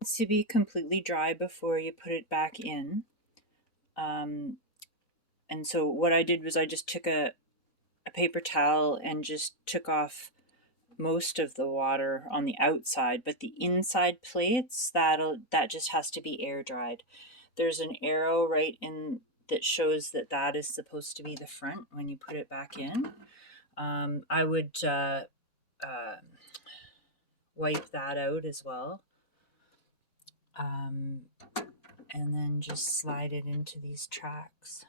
needs to be completely dry before you put it back in. And so what I did was I just took a paper towel and just took off most of the water on the outside, but the inside plates, that just has to be air dried. There's an arrow right in that shows that that is supposed to be the front when you put it back in. I would wipe that out as well. Um, and then just slide it into these tracks.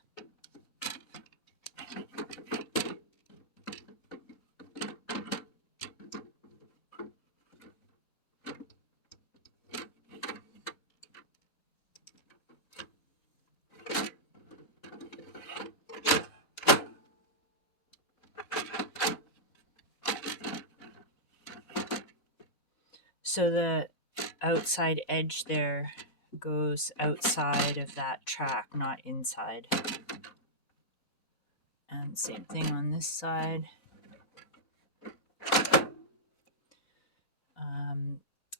So the outside edge there goes outside of that track, not inside. And same thing on this side.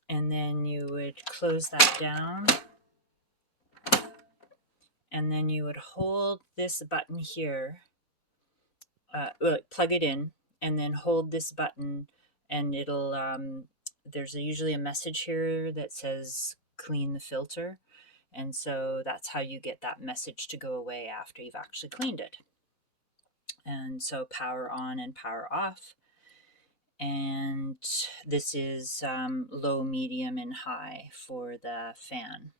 And then you would close that down. And then you would hold this button here, plug it in, and then hold this button, and it'll, there's usually a message here that says clean the filter. And so that's how you get that message to go away after you've actually cleaned it. And so power on and power off. And this is low, medium, and high for the fan.